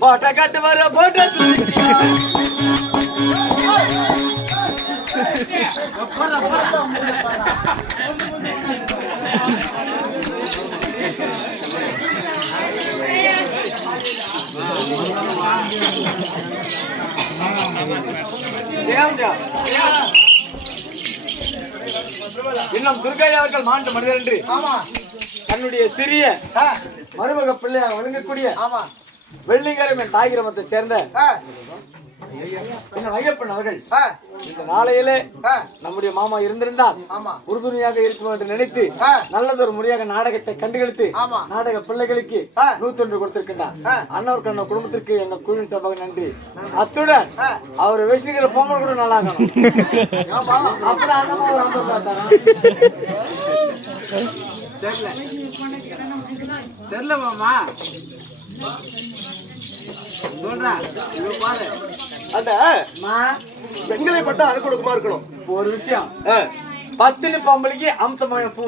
போட்ட கட்டு வர போட்ட இன்னும் துர்கை அவர்கள் மாண்ட மனிதர் என்று தன்னுடைய சிறிய மருமக பிள்ளையாக விளங்கக்கூடிய வெள்ளிங்கரம் என் தாய் கிராமத்தை சேர்ந்த ஐயப்பன் அவர்கள் இந்த நாளையிலே நம்முடைய மாமா இருந்திருந்தால் உறுதுணையாக இருக்கும் என்று நினைத்து நல்லதொரு முறையாக நாடகத்தை கண்டுகளித்து நாடக பிள்ளைகளுக்கு 101 கொடுத்திருக்கின்றார். அண்ணவர் கண்ண குடும்பத்திற்கு எங்க குழுவின் சார்பாக நன்றி. அத்துடன் அவர் வேஷ்டிக்கிற பொம்மை கூட நல்லா இருக்கணும். அப்புறம் அண்ணமா ஒரு 50 பார்த்தாரா தெரியல மாமா அந்த பெண்களை பட்டா அறுக்கொடுக்குமா இருக்கணும். ஒரு விஷயம் பத்தினி பொம்பளைக்கு அமுத்தமான பூ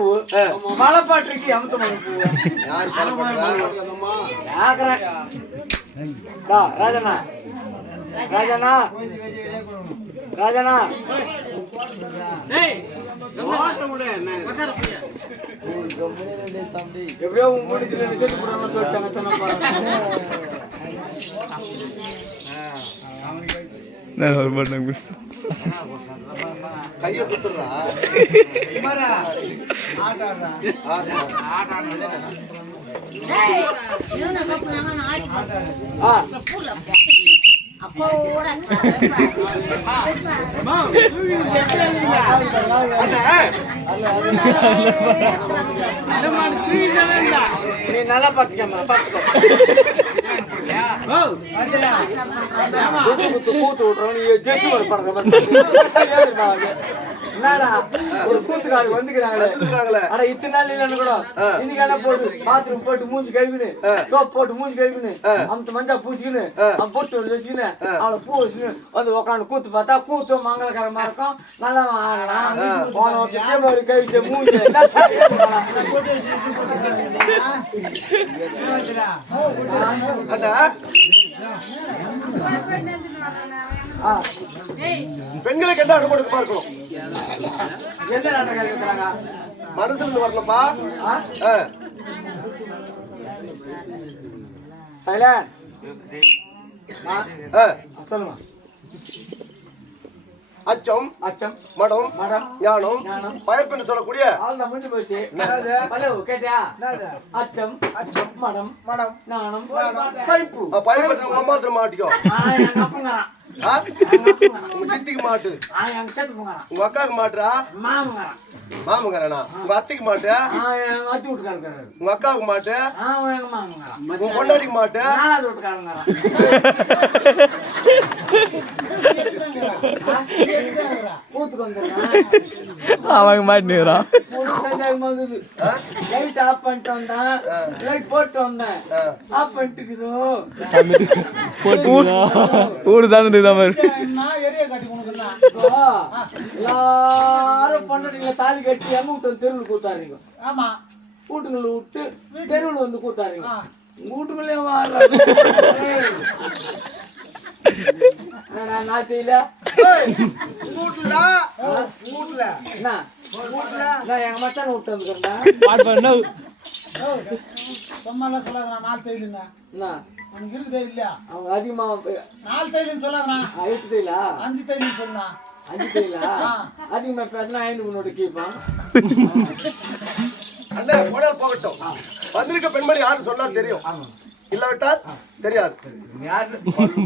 மலைப்பாட்டுக்கு அமுத்தமான பூ ராஜனா ராஜனா ராஜனா எப்படியோ சொல்லிட்டாங்க கைய குத்துறா நீ நல்லா பார்த்துக்கம்மா கூத்து விட்டுறோம் ஜெயிச்சு என்னடா ஒரு கூத்துக்காரி வந்துக்கிறாங்களே ஆனா இத்தனை நாள் இல்லன்னு கூட இன்னைக்கு என்ன போட்டு பாத்ரூம் போட்டு மூஞ்சி கழுவினு சோப் போட்டு மூஞ்சி கழுவினு அந்த மஞ்சா பூசிக்கின்னு அவன் போட்டு வச்சுக்கின்னு அவளை பூ வச்சுன்னு வந்து உக்காந்து கூத்து பார்த்தா கூத்தும் மங்களகரமா இருக்கும் நல்லா ஆடலாம் போன வருஷம் கழிச்சு மூஞ்சி பெண்களை கேட்டா அடு கொடுக்க பார்க்கணும். எந்த நாட்டை கேட்கிறாங்க மனசுல இருந்து வரலப்பா. சைலண்ட் சொல்லுங்க. அச்சம் அச்சம் மடம் மடம் ஞானம் பயப்பென்று சொல்லக்கூடிய அச்சம் அச்சம் மடம் மடம் ஞானம் பயப்பு பயப்பெற்று மாத்திரம் மாட்டிக்கோ. உங்க சித்திக்கு மாட்டு உங்க அக்காவுக்கு மாட்டுறா மாமங்காரனா உங்க அத்தைக்கு மாட்டு உங்க அக்காவுக்கு மாட்டு உங்க பொண்டாட்டிக்கு மாட்டு அவங்க மாட்டினுறான் லைட் ஆஃப் பண்ணிட்டு வந்தேன், லைட் போட்டு வந்தேன், ஆஃப் பண்ணிட்டுக்குதோ எல்லாரும் பொண்டாட்டிங்களை தாலி கட்டி எங்க விட்டு தெருவில் கூத்தாருங்க. ஆமா, வீட்டுங்களை விட்டு தெருவில் வந்து கூத்தாருங்க. வீட்டுக்குள்ளேயே வரல நாத்தியில எங்க மச்சான் விட்டு வந்துக்கிறேன். சும்மாலாம் சொல்லாதா, 4 தையலுங்க உனக்கு இருக்குதே இல்லையா? அவங்க அதிகமா 4 தையலுன்னு சொல்லாதா, 8 தையலா 5 தையலுன்னு சொன்னா 5 தையலா அதிகமா பேசினா 5 உன்னோட கேட்பான். அண்ணா போகட்டும். வந்திருக்க பெண்மணி யாரு சொன்னா தெரியும், இல்லாவிட்டால் தெரியாது.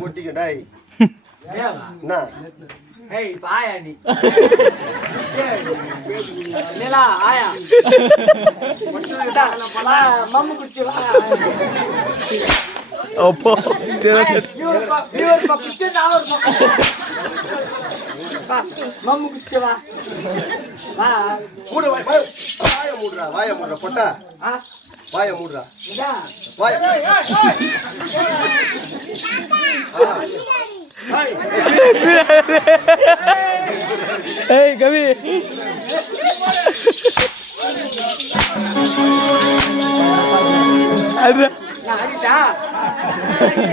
கொட்டிக்கடாய் ஆயா நீ ஆயா மம்மு குடிச்சா மம்மு குடிச்சவா மூடு வாய மூடுறா, வாய மூடுற பொட்டா, வாய மூடுறா, வாய. ஏய் கவி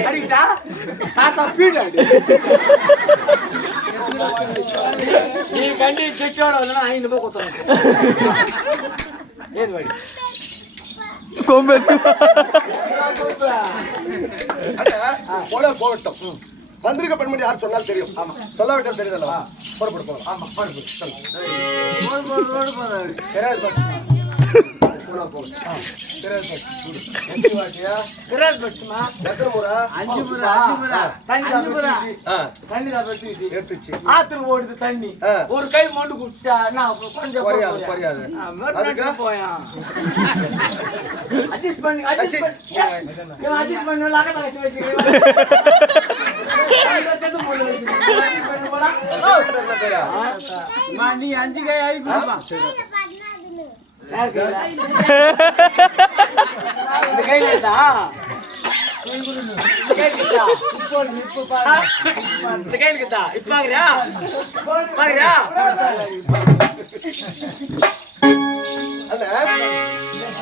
அடிக்கிட்டா தாத்தா பீடாடு நீ கண்டி செச்சோட வந்தா 5 ரூபாய் கொடுத்தேன். ஏது வாடி போகட்டும். வந்திருக்க பெண்மணி யார் சொன்னால் தெரியும், சொல்ல விட்டால் தெரியுதல்லவா? புறப்பட்டு போகலாம். ஆமா, ஆத்துல ஓடுது தண்ணி, ஒரு கை மொண்டு குடிச்சா கொஞ்சம் அட்ஜஸ்ட் பண்ணி நீ 5 கை ஆகி கொடுப்பா. இந்த கையிலா இந்த கையிலுக்குதா இப்ப பாக்குறியா பாக்குறியா?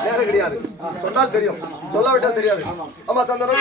நேரம் கிடையாது, சொன்னால் தெரியும், சொல்ல விட்டால் தெரியாது. ஆமா, தந்தன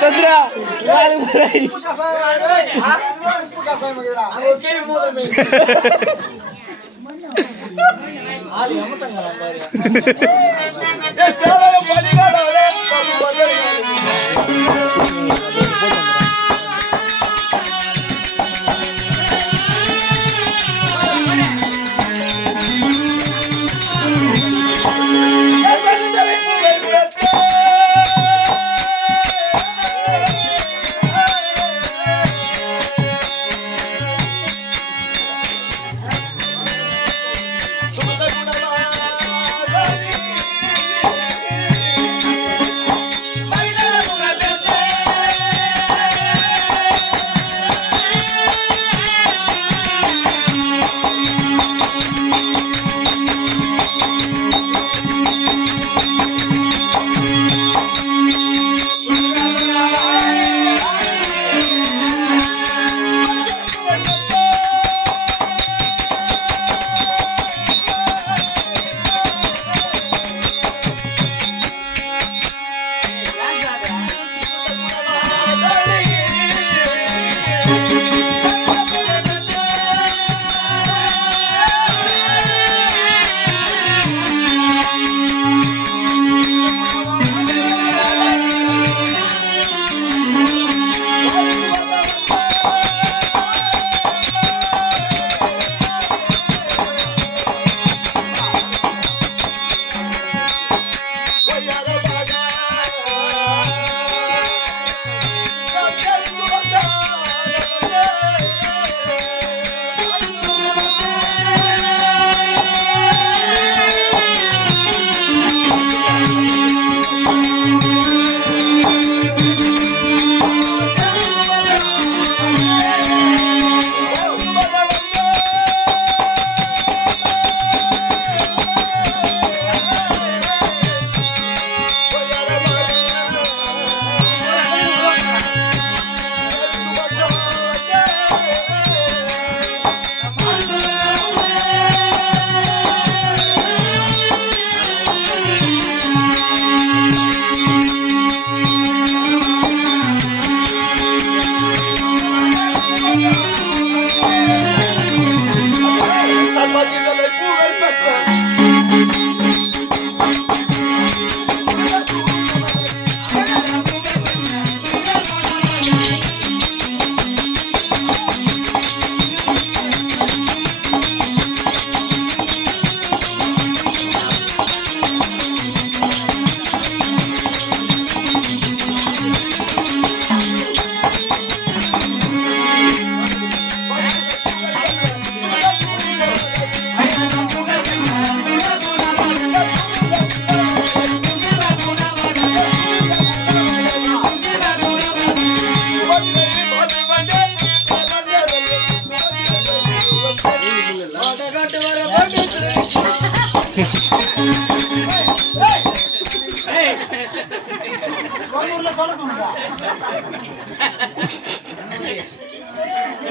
Sandra, lalu mulai.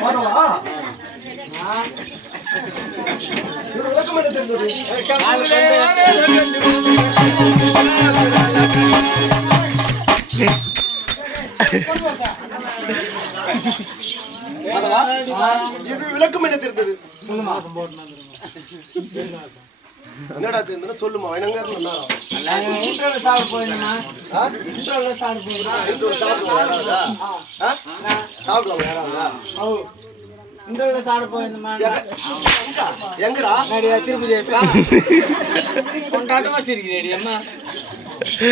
மாதவா இவரு விளக்கம் என்ன தெரிந்தது? மாதவா இவரு விளக்கம் என்ன தெரிந்தது? என்னடா தெரிந்தது சொல்லுமா. என்னங்க இருந்தா சாப்பிடுவாங்க யாராவது எங்கடா திருப்பதி கொண்டாட்டமா சிரிக்கிறேடி அம்மா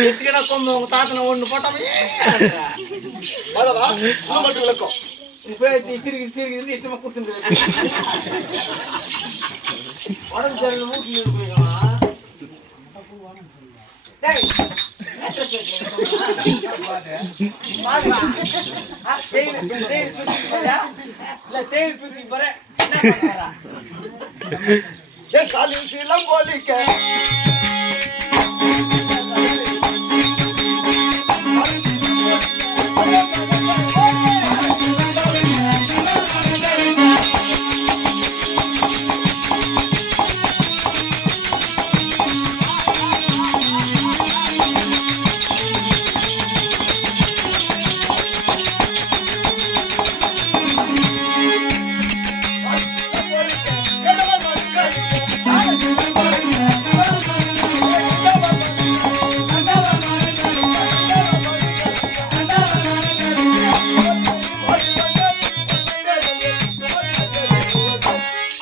எத்துக்கடா கொம்பு உங்க தாத்தனை ஒண்ணு போட்டாமே மாதவா இது மட்டும் விளக்கம். இப்ப சிரிக்குது இஷ்டமா கொடுத்துட்டு உடம்பு சரியில்லை மூட்டு போய்க்கலாம் காலில் சீலம் போலிக்க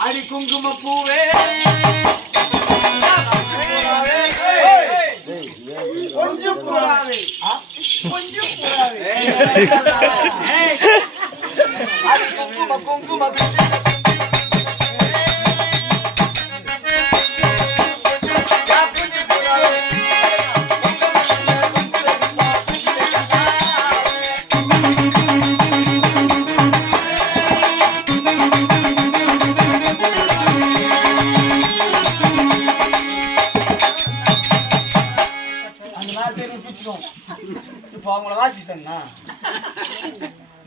அடி குங்கும பூவே கொஞ்சம் பூராவே கொஞ்சம் பூராவே அடி குங்கும குங்கும அவங்கள வாசி சொன்னா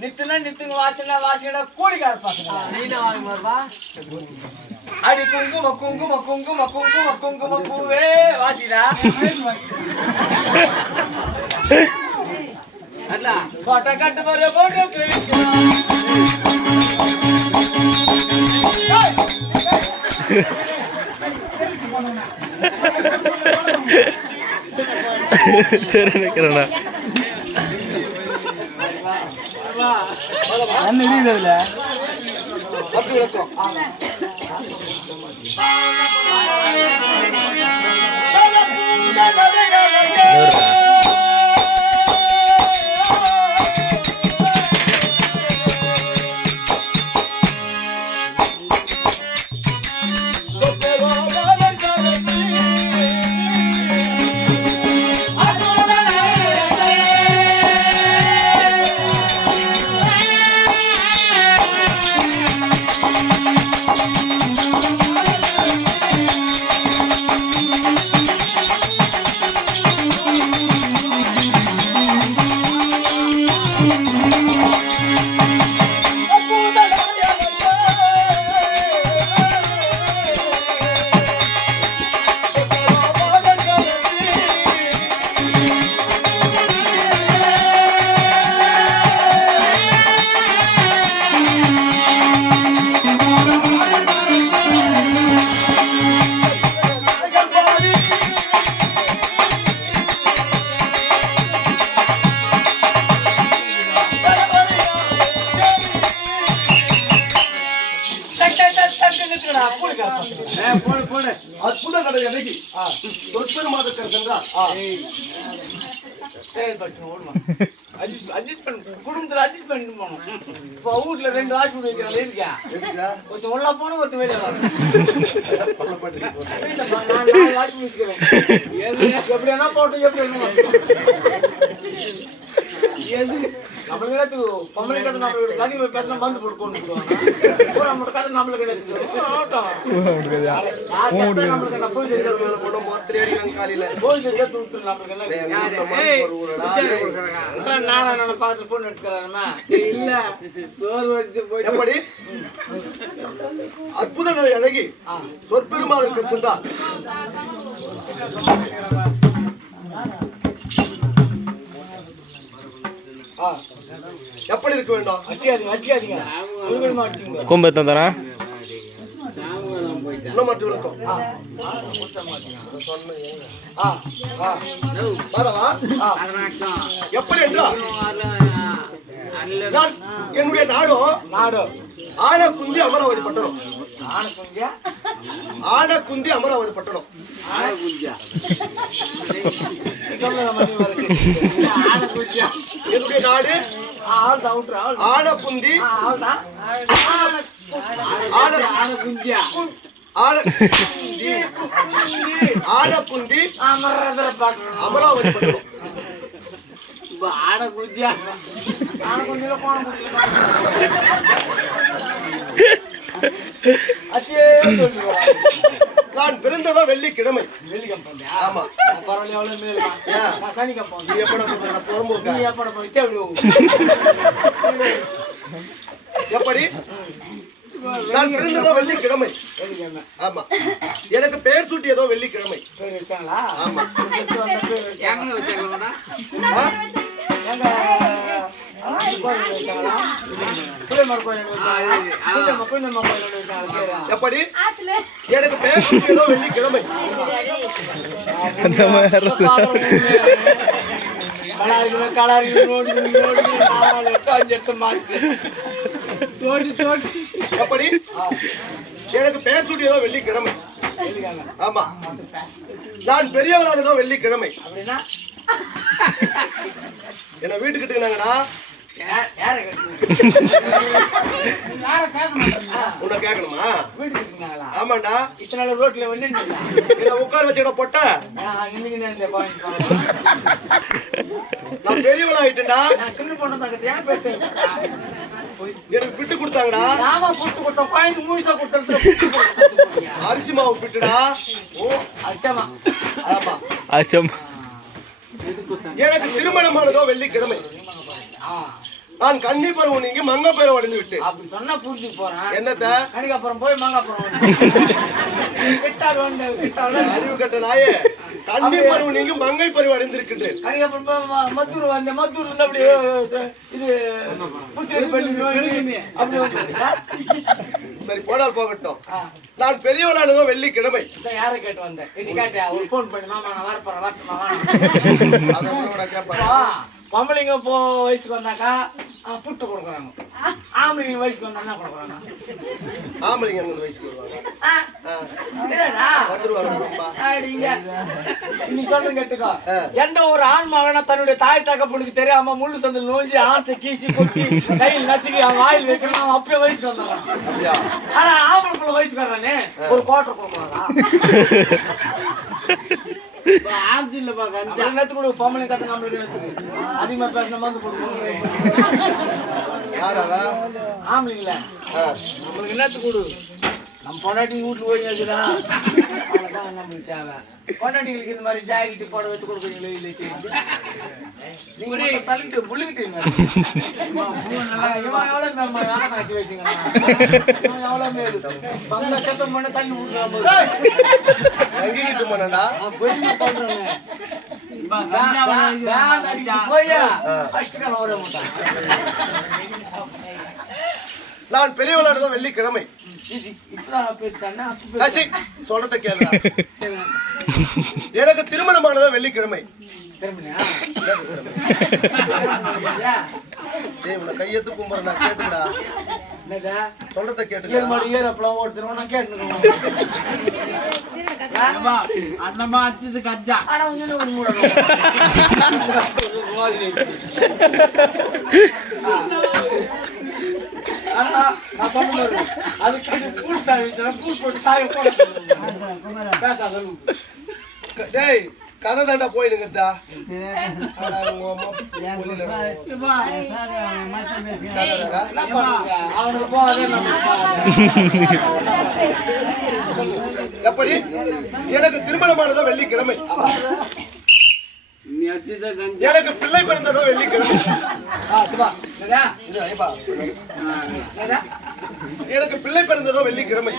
நித்துங்க வாசினா கூலிக்கார பாசங்க அடி குங்கும குங்கும குங்கும குங்கும குங்கும பூவே வாசிடா கோட்டை கட்டு பாரு போட்டு நினைக்கிறேண்ணா அப்படி விளக்கம். அற்புத கடை அன்னைக்கு சொற்பெரு மாதக்கர் சென்றார். குடும்பத்துல அட்ஜஸ்ட் பண்ணிட்டு போனோம். இப்போ வீட்டுல 2 ஹாஸ்பிட்டல் வைக்கிறாங்க இருக்கா ஒருத்தன் உள்ள போனோம் ஒருத்தன் வெளியே வரணும். நான் 4 ஹாஸ்பிட்டல் வச்சுக்கிறேன். எப்படி வேணா போட்டோம் எப்படி வேணும் எது நம்மளுக்கு பொம்பளை கதை நம்மளுக்கு அதிகமாக பேசினா வந்து போட்டு கொண்டு போடுவாங்க நம்ம கதை நம்மளுக்கு நம்மளுக்கு என்ன போய் சேர்த்து விட்டு நம்மளுக்கு நாராயண பார்த்து பொண்ணு எடுத்துக்கிறாருமா இல்ல சோறு வச்சு போய் எப்படி அற்புத நிலை அழகி சொற்பெருமாளுக்கு சென்றார். எப்படி இருக்க வேண்டும்? வச்சுக்காதீங்க கும்பத்தான் தானே மற்ற விளக்கம் எப்படி என்றால் என்னுடைய நாடும் ஆனக்குந்தி அமராவதி பட்டணம். ஆனக்குந்தி அமராவதி பட்டணம். என்னுடைய நாடு ஆனக்குந்தி ஆனக்குந்தி அமராவதி பட்டணம். நான் பிறந்ததோ வெள்ளிக்கிழமை. ஆமா எப்படி நான் பிறந்ததோ வெள்ளிக்கிழமை. ஆமா எனக்கு பெயர் சூட்டியதோ வெள்ளிக்கிழமை. ஆமா எப்படி எனக்கு பெயர் சூட்டியதோ வெள்ளிக்கிழமை. எப்படி எனக்கு பெயர் சூட்டியதோ வெள்ளிக்கிழமை. ஆமா நான் பெரியவரானதோ வெள்ளிக்கிழமை. என்ன வீட்டுக்கிட்டுங்கண்ணா உன்னை கேட்கணுமா? ஆமாண்டா இத்தனை ரோட்ல வந்து உட்கார வச்சுட பொட்ட நான் பெரியவன் ஆயிட்டேன்டா. சின்ன பொண்ணு ஏன் பேசுறேன் எனக்கு விட்டு கொடுத்தாங்கடா. நாம புட்டு கொடுத்தோம் பாயிண்ட் முழுசா கொடுத்தது அரிசி மாவு பிட்டுடா. ஓ அரிசமா ஆமா அச்சம் எனக்கு திருமணமானதோ வெள்ளிக்கிழமை. நான் கன்னி பருவம் நீங்க மங்க பேரை அடைந்து விட்டு அப்படி சொன்னா புரிஞ்சு போறேன். என்னத்த கணிகாப்புறம் போய் மங்காப்புறம் அறிவு கட்ட நாயே கன்னி பருவம் நீங்க மங்கை பருவம் அடைந்திருக்கின்றேன். கணிகாப்புறம் போய் மத்தூர் வந்த மத்தூர் வந்து அப்படியே இது பூச்சி பண்ணி அப்படி சரி போனால் போகட்டும். நான் பெரியவளானதோ வெள்ளிக்கிழமை. யாரை கேட்டு வந்தேன் இது கேட்டேன் ஒரு போன் பண்ணி மாமா நான் வரப்போறேன் பொம்பளைங்க இப்போ வயசுக்கு வந்தாக்கா புட்டு கொடுக்குறாங்க. ஆம்பளைங்க வயசுக்கு வந்தா என்ன கொடுக்குறாங்க? ஆம்பளைங்க அந்த வயசுக்கு வருவாங்க. நீ சொல்ற கேட்டுக்கோ. எந்த ஒரு ஆண் மகனா தன்னுடைய தாய் தகப்பனுக்கு தெரியாம முள்ளு சந்தில் நோஞ்சி ஆசை கீசி கொட்டி கையில் நசுக்கி அவன் வாயில் வைக்கணும் அவன் அப்பயே வயசுக்கு வந்துடுறான். ஆனா ஆம்பளைக்குள்ள வயசுக்கு வர்றானே ஒரு குவார்டர் கொடுக்குறாங்க. பொம்பளை கதை நம்மளுக்கு அதிகமா பேசின வந்து ஆம்பளைங்கள நம்மளுக்கு என்னத்து கொடு நம்ம பொண்டாட்டி வீட்டுல போய் வச்சுதான் அவ்வளவுதான் நம்மளுக்கு தேவை. பொண்டாட்டிகளுக்கு இந்த மாதிரி ஜாக்கெட்டு போட வச்சு கொடுக்குறீங்களோ இல்லைக்கு நீங்க தள்ளிட்டு புள்ளிக்கிட்டு எவ்வளவு நம்ம வேலை காய்ச்சி வச்சுங்கன்னா எவ்வளவு மேலு பங்க சத்தம் பண்ண தண்ணி விட்டுறாங்க பொறுமை சொல்றேன் போய் அஷ்டகாலம் வர மாட்டான். நான் பெரியவளானதோ வெள்ளிக்கிழமை. சொல்றத கேளு. எனக்கு திருமணமானதோ வெள்ளிக்கிழமை. கையெத்து கும்புறா கேட்டுடா சொல்றத கேட்டு அந்தமா அச்சது கஜா கதை தாண்டா போயிடுங்கத்தா எப்படி எனக்கு திருமணமானதோ வெள்ளிக்கிழமை, எனக்கு பிள்ளை பிறந்ததோ வெள்ளிக்கிழமை, எனக்கு பிள்ளை பிறந்ததோ வெள்ளிக்கிழமை.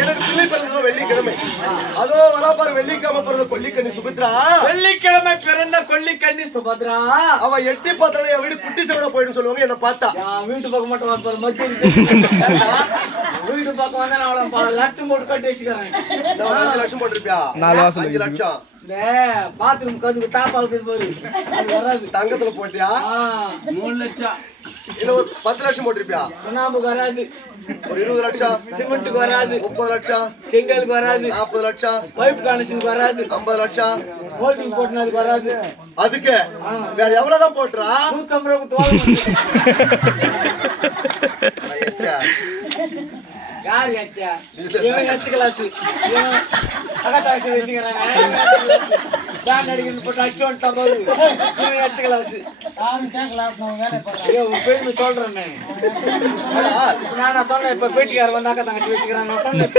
எனக்கு பிள்ளை பிறந்ததோ வெள்ளிக்கிழமை. அதோ வராப்பாரு வெள்ளிக்கிழமை பிறந்த கொல்லிக்கண்ணி சுபத்ரா. வெள்ளிக்கிழமை பிறந்த கொல்லிக்கண்ணி சுபத்ரா. அவ எட்டி பார்த்தாலே என் வீடு குட்டி சவர போயிடுன்னு சொல்லுவாங்க. என்ன பார்த்தா வீட்டு பக்கம் மட்டும் வீட்டு பக்கம் வந்து நான் அவளை லட்சம் போட்டு கட்டி வச்சுக்கிறேன். 5 லட்சம் போட்டிருப்பியா? 5 லட்சம். பாத்ரூம் கதுக்கு தாப்பாளுக்கு போய் வராது. தங்கத்துல போட்டியா? 3 லட்சம். இல்ல ஒரு 10 லட்சம் போட்டிருப்பியா? சுண்ணாம்புக்கு வராது. ஒரு 20 லட்சம். சிமெண்ட்டுக்கு வராது. 30 லட்சம். செங்கலுக்கு வராது. 40 லட்சம். பைப் கனெக்ஷனுக்கு வராது. 50 லட்சம். ஹோல்டிங் போட்டதுக்கு வராது. அதுக்கு வேற எவ்வளவுதான் போட்டுறா? 150 ரூபாய்க்கு தோல். யாரு ஏச்சா? இவன் ஏச்சு கிளாஸ். இவன் அகத்தாசி வச்சுக்கிறாங்க. பேன் அடிக்கிறது போட்டு அடிச்சு வந்துட்டா போது. இவன் ஏச்சு கிளாஸ். பெருமை சொல்றேன். நான் சொன்னேன் இப்ப பேட்டிக்காரர் வந்து அக்கா தங்கச்சி வச்சுக்கிறான். நான் சொன்னேன்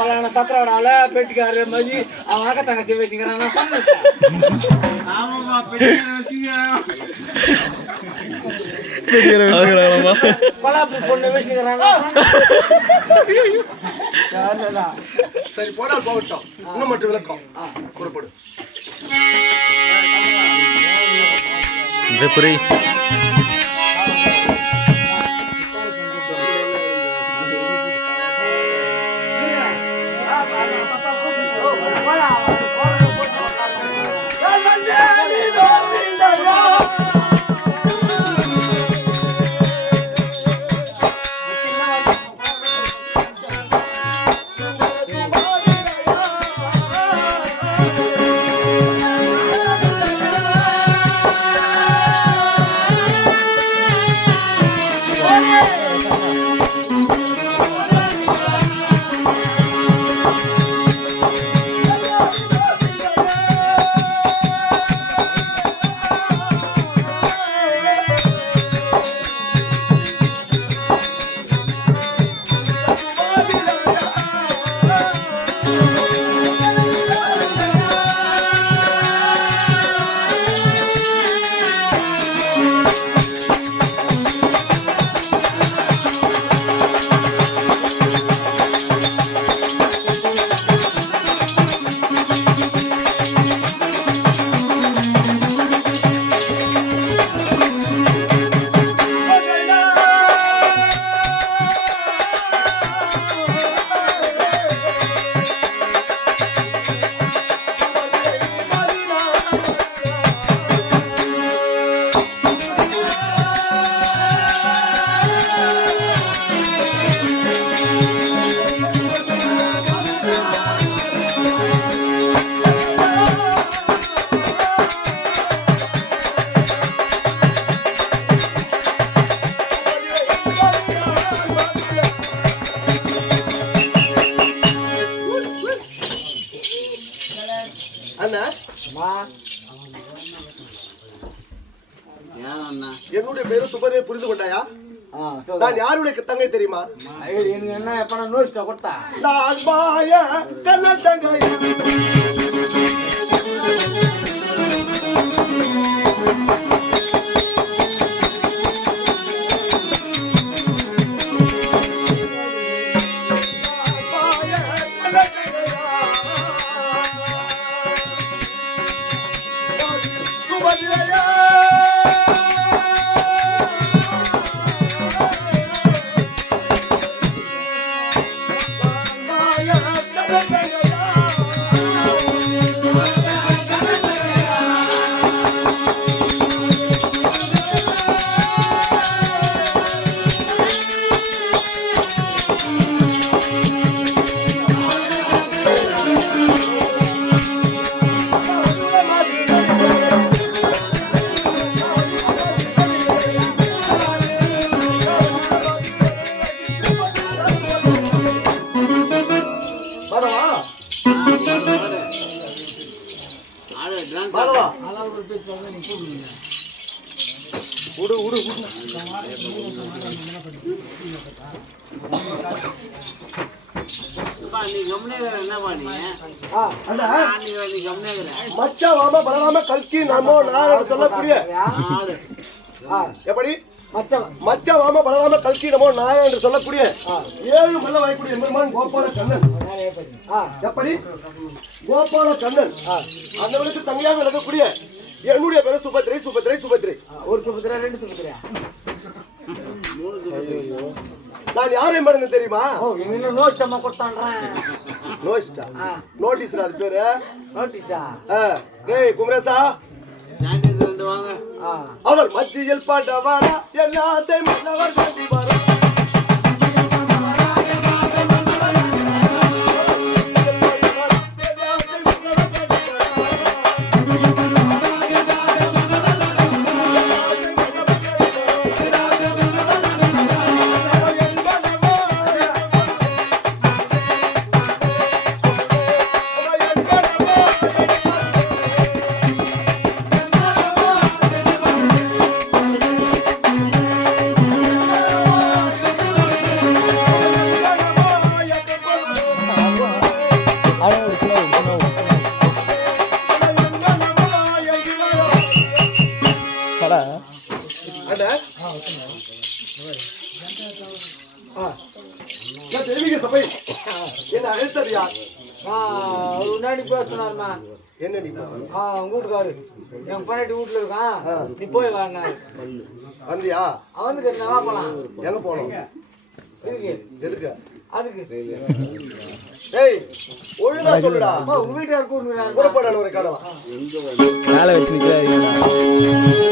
பலான சத்திராடால பேட்டிக்காரர் மாதிரி அவன் அக்கா தங்கச்சி வச்சுக்கிறான். நான் சொன்னேன் பலாப்பு பொண்ணு வச்சுக்கிறான். சரி போடா போகட்டும். இன்னும் மட்டும் விளக்கம் புறப்படு. புரி என்னுடைய பேரு சுபதே புரிந்து கொண்டாயா? நான் யாருடைய தங்கை தெரியுமா? என்ன எப்ப நான் நோட்ஸ் கொடுத்தா நான் மாய கள்ள தங்கை. விடு விடு விடு. அண்ணா, மச்சா வாம பலராம கல்கி நமோ நாராயண சொல்லக்கூடிய எப்படி மச்சா வாம பலராம கல்கி நமோ நாராயண என்று சொல்லக்கூடிய 7 மல்ல வாய்க்கூடிய எம்பெருமான் கோபால கண்ணன். எப்படி கோபால கண்ணன் அந்தவனுக்கு தங்கையாக விளக்கக்கூடிய என்னுடைய பேரு சுபத்ரை சுபத்ரை சுபத்ரை. ஒரு சுபத்திரா 2 சுபத்திரா? நான் யாரை மறந்து தெரியுமா? நோட்டமா கொடுத்தான்றேன். நோஸ்டா நோட்டீஸ் அது பேரு. நோட்டீஸா? டேய் குமரேசா அவர் மத்தியில் பாண்டவாரா எல்லாத்தை மன்னவர் கண்டிவாரா. தெய்வீக சபை என்ன அழைத்தது யார்? முன்னாடி பேசினாருமா. என்ன நீ உங்க வீட்டுக்காரு என் பையன் வீட்டுல இருக்கான், நீ போய் வாங்கினாரு. வந்தியா? அவனுக்கு என்ன போலாம்? எங்க போனோம்? எதுக்கு? எதுக்கு? அதுக்கு டேய் ஒழுங்கா சொல்லுடா. உங்க வீட்டுக்காரு கூட்டுறாரு. புறப்படான ஒரு கடவா மேல வச்சு நிக்கிறாரு.